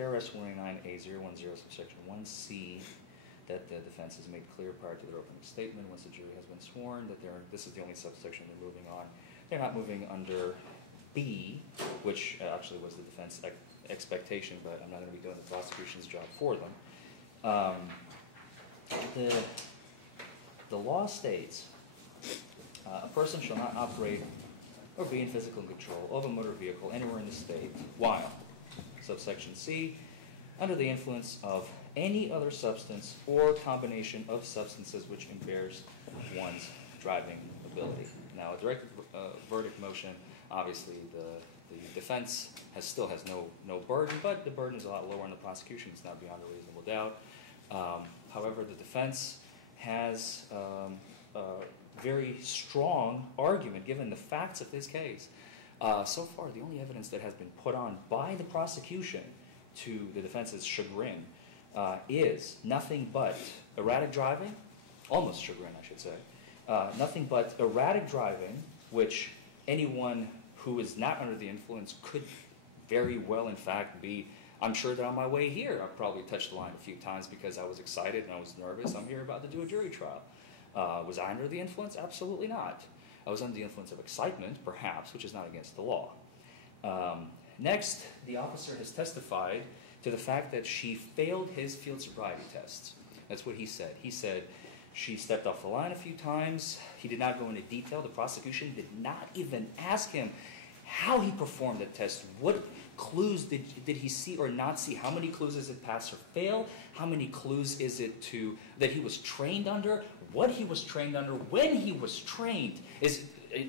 KRS 189A010 subsection 1C, that the defense has made clear prior to their opening statement, once the jury has been sworn, that this is the only subsection they're moving on. They're not moving under B, which actually was the defense expectation, but I'm not going to be doing the prosecution's job for them. The law states a person shall not operate or be in physical control of a motor vehicle anywhere in the state while, subsection C, under the influence of any other substance or combination of substances which impairs one's driving ability. Now, a direct verdict motion, obviously the defense still has no burden, but the burden is a lot lower on the prosecution. It's not beyond a reasonable doubt. However, the defense has a very strong argument given the facts of this case. So far, the only evidence that has been put on by the prosecution to the defense's chagrin is nothing but erratic driving, almost chagrin, I should say, nothing but erratic driving, which anyone who is not under the influence could very well, in fact, be. I'm sure that on my way here, I probably touched the line a few times because I was excited and I was nervous. I'm here about to do a jury trial. Was I under the influence? Absolutely not. I was under the influence of excitement, perhaps, which is not against the law. Next, the officer has testified to the fact that she failed his field sobriety tests. That's what he said. He said she stepped off the line a few times. He did not go into detail. The prosecution did not even ask him how he performed the test. What clues did he see or not see? How many clues is it pass or fail? How many clues is it that he was trained under? What he was trained under? When he was trained?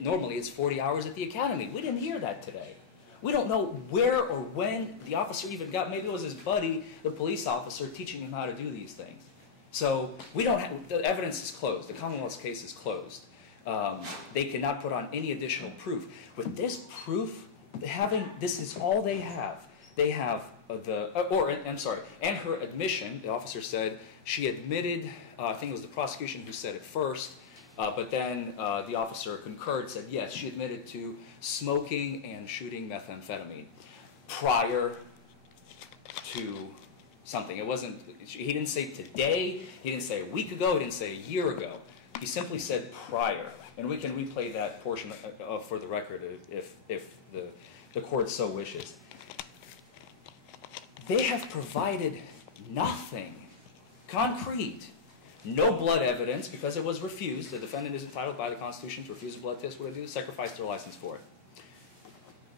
Normally it's 40 hours at the academy. We didn't hear that today. We don't know where or when the officer even got. Maybe it was his buddy, the police officer, teaching him how to do these things. So we don't have, the evidence is closed. The Commonwealth's case is closed. They cannot put on any additional proof. With this proof, this is all they have. They have and her admission. The officer said she admitted. I think it was the prosecution who said it first, but then the officer concurred, said yes, she admitted to smoking and shooting methamphetamine prior to something. It wasn't. He didn't say today. He didn't say a week ago. He didn't say a year ago. He simply said prior. And we can replay that portion for the record if the court so wishes. They have provided nothing concrete. No blood evidence because it was refused. The defendant is entitled by the Constitution to refuse a blood test. What do they do? Sacrifice their license for it.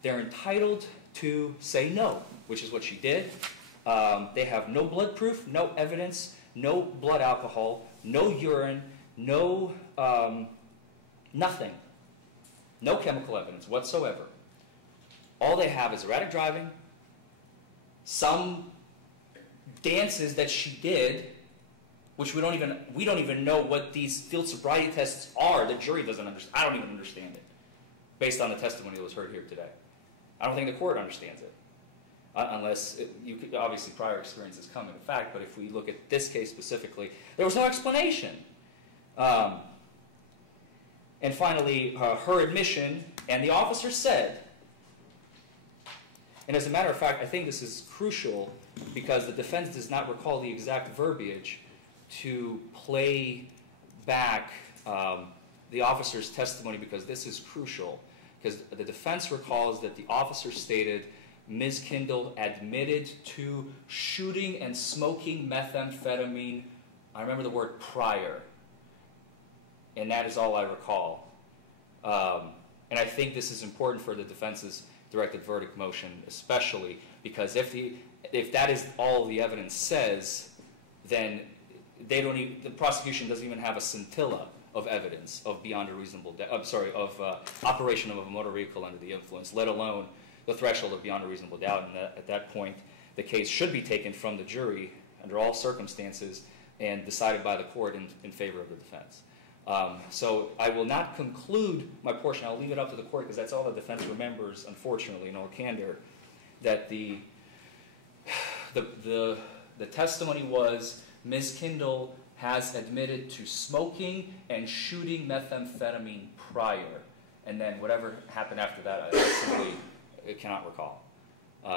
They're entitled to say no, which is what she did. They have no blood proof, no evidence, no blood alcohol, no urine, no nothing. No chemical evidence whatsoever. All they have is erratic driving, some dances that she did, which we don't even know what these field sobriety tests are. The jury doesn't understand. I don't even understand it, based on the testimony that was heard here today. I don't think the court understands it, unless obviously prior experiences come into fact. But if we look at this case specifically, there was no explanation. And finally, her admission, and the officer said, and as a matter of fact, I think this is crucial because the defense does not recall the exact verbiage to play back the officer's testimony, because this is crucial. Because the defense recalls that the officer stated Ms. Kindle admitted to shooting and smoking methamphetamine, I remember the word prior, and that is all I recall. And I think this is important for the defense's directed verdict motion, especially because if that is all the evidence says, then the prosecution doesn't even have a scintilla of evidence of beyond a reasonable doubt. Operation of a motor vehicle under the influence, let alone the threshold of beyond a reasonable doubt. And at that point, the case should be taken from the jury under all circumstances and decided by the court in favor of the defense. So I will not conclude my portion. I'll leave it up to the court because that's all the defense remembers, unfortunately, in all candor, that the testimony was Ms. Kindle has admitted to smoking and shooting methamphetamine prior. And then whatever happened after that, I simply cannot recall.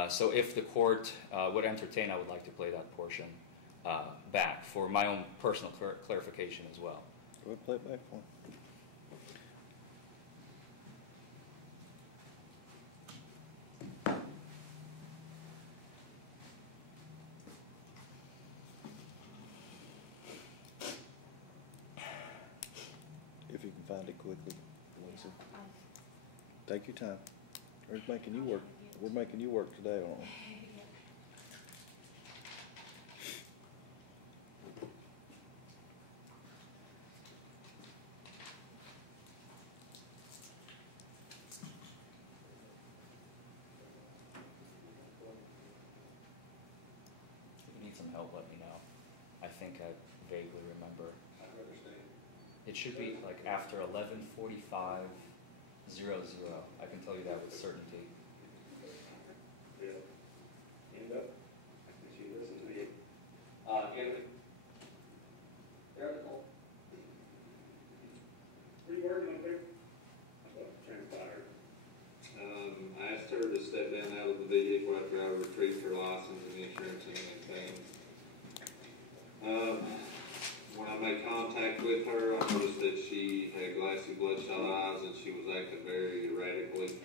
So if the court would entertain, I would like to play that portion back for my own personal clarification as well. Go ahead, play it back for him. If you can find it quickly, Lisa. Take your time. We're making you work. We're making you work today, aren't we? If you need some help, let me know. I think I vaguely remember. It should be like after 11:45:00. I can tell you that with certainty. End up. She listens to you. What are you working on there? Transpired. I asked her to step down out of the vehicle after I retrieved her license and insurance and everything. When I made contact with her, I noticed that she had glassy bloodshot eyes and she was acting very erratically.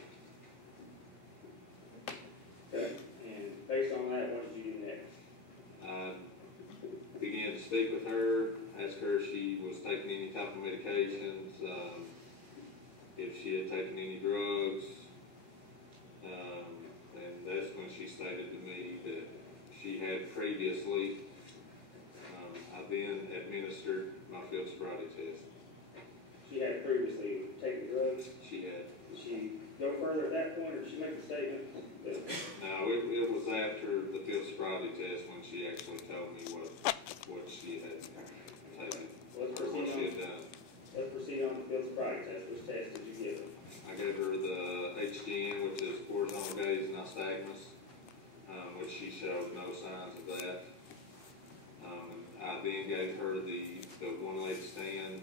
Okay. And based on that, what did you do next? I began to speak with her, asked her if she was taking any type of medications, if she had taken any drugs, and that's when she stated to me that she had previously. I then administered my field sobriety test. She had previously taken drugs. She had. Did she go further at that point, or did she make a statement? No, it was after the field sobriety test when she actually told me what she had taken, or what she had done. Let's proceed on the field sobriety test. Which test did you give her? I gave her the HGN, which is horizontal gaze nystagmus, which she showed no signs of that. I then gave her the one-leg stand,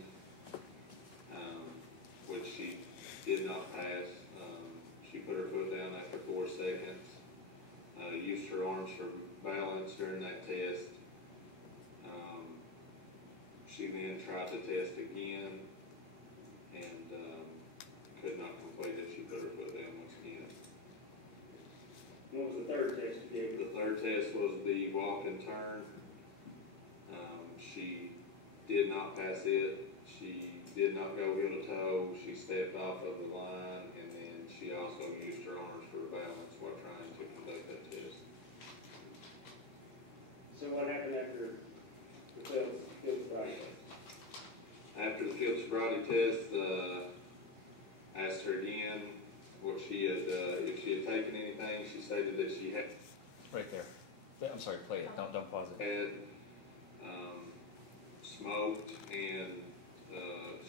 which she did not pass. She put her foot down after 4 seconds, used her arms for balance during that test. She then tried the test again and could not complete it. She put her foot down once again. What was the third test you gave her? The third test was the walk and turn. She did not pass it. She did not go heel to toe. She stepped off of the line, and then she also used her arms for balance while trying to conduct that test. So what happened after the field sobriety test? After the field sobriety test, I asked her again what she had, if she had taken anything. She stated that she had. Right there. I'm sorry, play it. Don't pause it. Had smoked and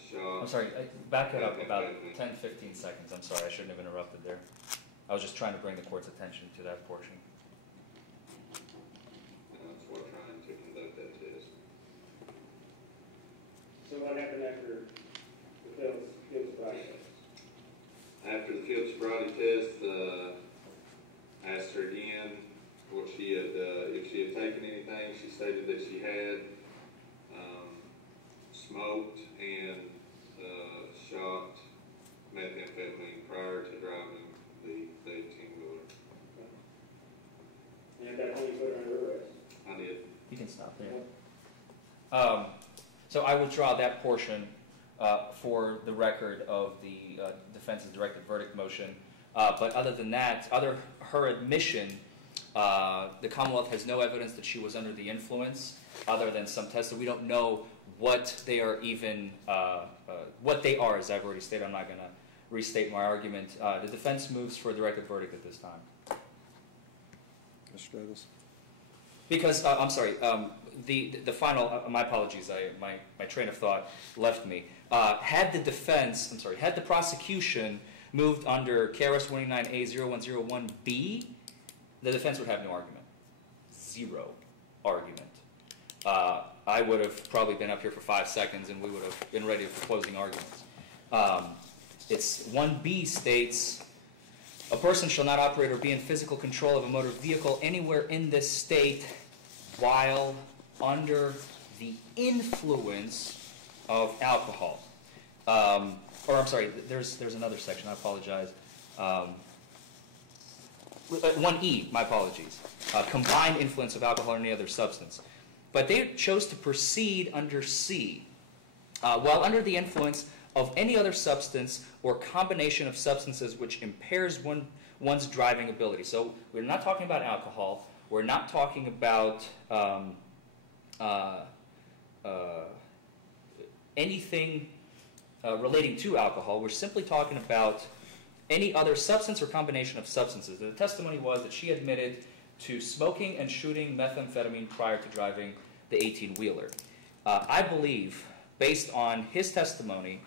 shot. I'm sorry, back it up about 10, 15 seconds. I'm sorry, I shouldn't have interrupted there. I was just trying to bring the court's attention to that portion. That's what trying to conduct that test. So what happened after the field sobriety test? After the field sobriety test, I asked her again what she had, if she had taken anything. She stated that she had smoked and shot methamphetamine prior to driving the 18-wheeler. And at that point, you put her under arrest? I did. You can stop there. So I withdraw that portion for the record of the defense's directed verdict motion. But other than that, her admission, the Commonwealth has no evidence that she was under the influence other than some tests. So we don't know what they are even, what they are, as I've already stated. I'm not going to restate my argument. The defense moves for a directed verdict at this time. Mr. Douglas? Because, I'm sorry, the final, my apologies, my train of thought left me. Had the prosecution moved under KRS 189A0101B, the defense would have no argument. Zero argument. I would have probably been up here for 5 seconds and we would have been ready for closing arguments. It's 1B states, A person shall not operate or be in physical control of a motor vehicle anywhere in this state while under the influence of alcohol. Or I'm sorry, there's another section, I apologize. 1E, my apologies. Combined influence of alcohol or any other substance. But they chose to proceed under C. While under the influence of any other substance or combination of substances which impairs one's driving ability. So we're not talking about alcohol. We're not talking about anything relating to alcohol. We're simply talking about any other substance or combination of substances. The testimony was that she admitted to smoking and shooting methamphetamine prior to driving the 18-wheeler. I believe, based on his testimony,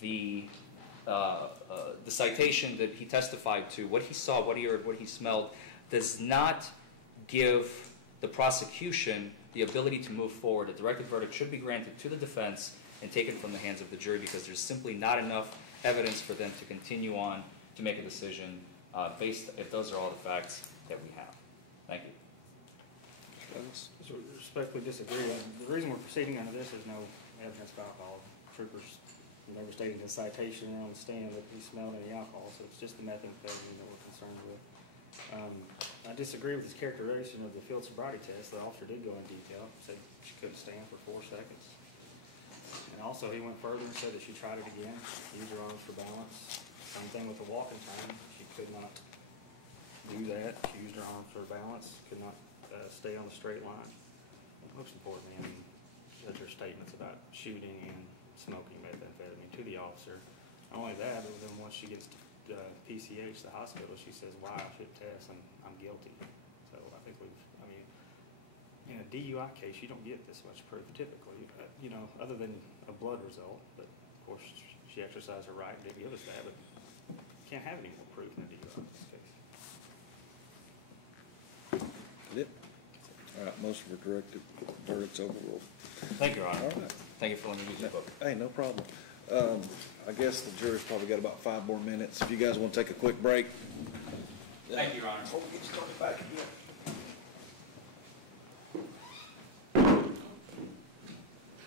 the citation that he testified to, what he saw, what he heard, what he smelled, does not give the prosecution the ability to move forward. A directed verdict should be granted to the defense and taken from the hands of the jury because there's simply not enough evidence for them to continue on to make a decision based if those are all the facts that we have. Thank you. So respectfully disagree. The reason we're proceeding under this is no evidence of alcohol. Troopers never stated in a citation or on the stand that he smelled any alcohol, so it's just the methamphetamine that we're concerned with. I disagree with his characterization of the field sobriety test. The officer did go in detail, said she couldn't stand for 4 seconds. And also he went further and said that she tried it again, used her arms for balance. Same thing with the walking time. She could not do that. She used her arms for balance, could not stay on the straight line. And most importantly, I mean, that's her statements about shooting and smoking methamphetamine to the officer. Not only that, but then once she gets to PCH, the hospital, she says, "Wow, I should test, I'm guilty." So I think in a DUI case, you don't get this much proof typically, you know, other than a blood result. But of course, she exercised her right to give us that, but you can't have any more proof in a DUI in this case. Yep. All right, most of our directed verdicts overruled. Thank you, Your Honor. All right. Thank you for letting me use the book. Hey, no problem. I guess the jury's probably got about 5 more minutes. If you guys want to take a quick break. Thank you, Your Honor. Before we get started back again.